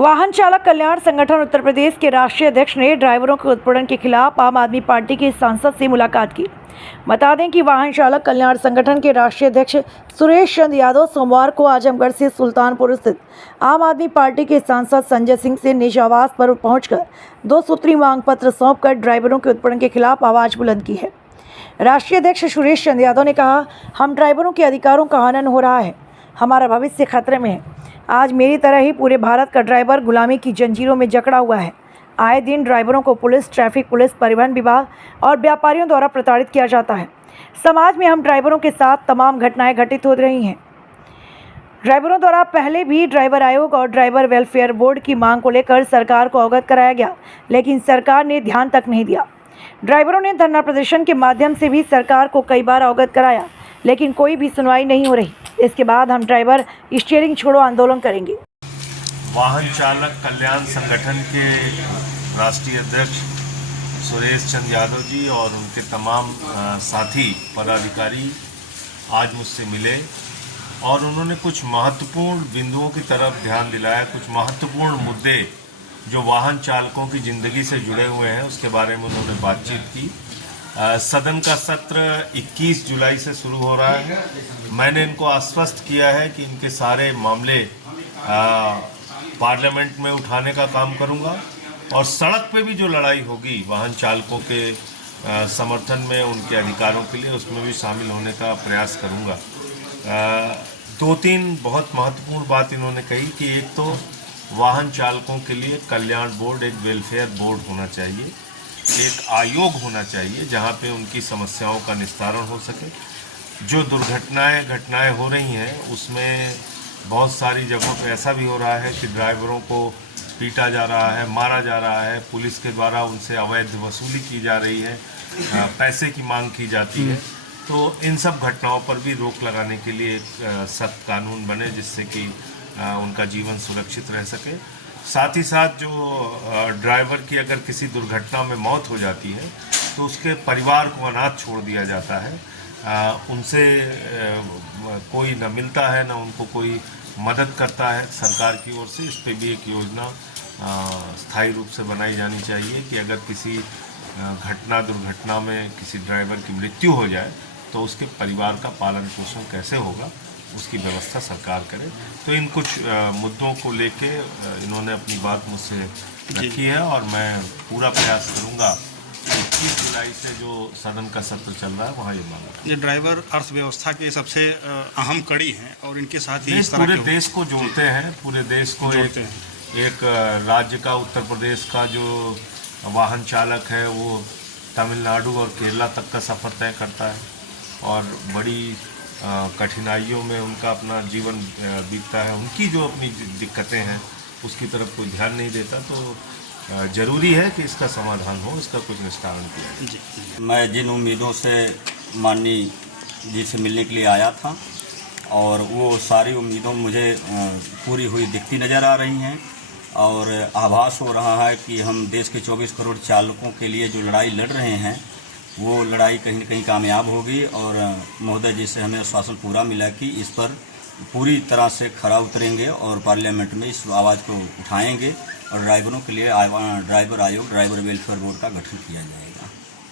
वाहन चालक कल्याण संगठन उत्तर प्रदेश के राष्ट्रीय अध्यक्ष ने ड्राइवरों के उत्पीड़न के खिलाफ आम आदमी पार्टी के सांसद से मुलाकात की। बता दें कि वाहन चालक कल्याण संगठन के राष्ट्रीय अध्यक्ष सुरेश चंद्र यादव सोमवार को आजमगढ़ से सुल्तानपुर स्थित आम आदमी पार्टी के सांसद संजय सिंह से निज आवास पर पहुंचकर 2 सूत्री मांग पत्र सौंपकर ड्राइवरों के उत्पीड़न के खिलाफ आवाज बुलंद की है। राष्ट्रीय अध्यक्ष सुरेश चंद्र यादव ने कहा, हम ड्राइवरों के अधिकारों का हनन हो रहा है, हमारा भविष्य खतरे में है। आज मेरी तरह ही पूरे भारत का ड्राइवर गुलामी की जंजीरों में जकड़ा हुआ है। आए दिन ड्राइवरों को पुलिस, ट्रैफिक पुलिस, परिवहन विभाग और व्यापारियों द्वारा प्रताड़ित किया जाता है। समाज में हम ड्राइवरों के साथ तमाम घटनाएं घटित हो रही हैं। ड्राइवरों द्वारा पहले भी ड्राइवर आयोग और ड्राइवर वेलफेयर बोर्ड की मांग को लेकर सरकार को अवगत कराया गया, लेकिन सरकार ने ध्यान तक नहीं दिया। ड्राइवरों ने धरना प्रदर्शन के माध्यम से भी सरकार को कई बार अवगत कराया, लेकिन कोई भी सुनवाई नहीं हो रही। इसके बाद हम ड्राइवर स्टीयरिंग छोड़ो आंदोलन करेंगे। वाहन चालक कल्याण संगठन के राष्ट्रीय अध्यक्ष सुरेश चंद्र यादव जी और उनके तमाम साथी पदाधिकारी आज मुझसे मिले और उन्होंने कुछ महत्वपूर्ण बिंदुओं की तरफ ध्यान दिलाया। कुछ महत्वपूर्ण मुद्दे जो वाहन चालकों की ज़िंदगी से जुड़े हुए हैं उसके बारे में उन्होंने बातचीत की। सदन का सत्र 21 जुलाई से शुरू हो रहा है। मैंने इनको आश्वस्त किया है कि इनके सारे मामले पार्लियामेंट में उठाने का काम करूंगा और सड़क पे भी जो लड़ाई होगी वाहन चालकों के समर्थन में, उनके अधिकारों के लिए, उसमें भी शामिल होने का प्रयास करूंगा। 2-3 बहुत महत्वपूर्ण बात इन्होंने कही कि एक तो वाहन चालकों के लिए कल्याण बोर्ड, एक वेलफेयर बोर्ड होना चाहिए, एक आयोग होना चाहिए जहां पे उनकी समस्याओं का निस्तारण हो सके। जो घटनाएं हो रही हैं उसमें बहुत सारी जगहों पे ऐसा भी हो रहा है कि ड्राइवरों को पीटा जा रहा है, मारा जा रहा है, पुलिस के द्वारा उनसे अवैध वसूली की जा रही है, पैसे की मांग की जाती है। तो इन सब घटनाओं पर भी रोक लगाने के लिए एक सख्त कानून बने जिससे कि उनका जीवन सुरक्षित रह सके। साथ ही साथ जो ड्राइवर की अगर किसी दुर्घटना में मौत हो जाती है तो उसके परिवार को अनाथ छोड़ दिया जाता है, उनसे कोई न मिलता है न उनको कोई मदद करता है सरकार की ओर से। इस पे भी एक योजना स्थायी रूप से बनाई जानी चाहिए कि अगर किसी दुर्घटना में किसी ड्राइवर की मृत्यु हो जाए तो उसके परिवार का पालन पोषण कैसे होगा, उसकी व्यवस्था सरकार करे। तो इन कुछ मुद्दों को लेके इन्होंने अपनी बात मुझसे रखी है और मैं पूरा प्रयास करूंगा 21 जुलाई से जो सदन का सत्र चल रहा है वहाँ ये मांग। ये ड्राइवर अर्थव्यवस्था के सबसे अहम कड़ी हैं और इनके साथ ही इस तरह पूरे देश को जोड़ते हैं, पूरे देश को एक राज्य का, उत्तर प्रदेश का जो वाहन चालक है वो तमिलनाडु और केरला तक का सफ़र तय करता है और बड़ी कठिनाइयों में उनका अपना जीवन बीतता है। उनकी जो अपनी दिक्कतें हैं उसकी तरफ कोई ध्यान नहीं देता। तो ज़रूरी है कि इसका समाधान हो, इसका कुछ निस्तारण किया जाए। मैं जिन उम्मीदों से माननीय जी से मिलने के लिए आया था और वो सारी उम्मीदों मुझे पूरी हुई दिखती नज़र आ रही हैं और आभास हो रहा है कि हम देश के 24 करोड़ चालकों के लिए जो लड़ाई लड़ रहे हैं वो लड़ाई कहीं न कहीं कामयाब होगी और महोदय जी से हमें आश्वासन पूरा मिला कि इस पर पूरी तरह से खरा उतरेंगे और पार्लियामेंट में इस आवाज़ को उठाएंगे और ड्राइवरों के लिए ड्राइवर आयोग, ड्राइवर वेलफेयर बोर्ड का गठन किया जाएगा।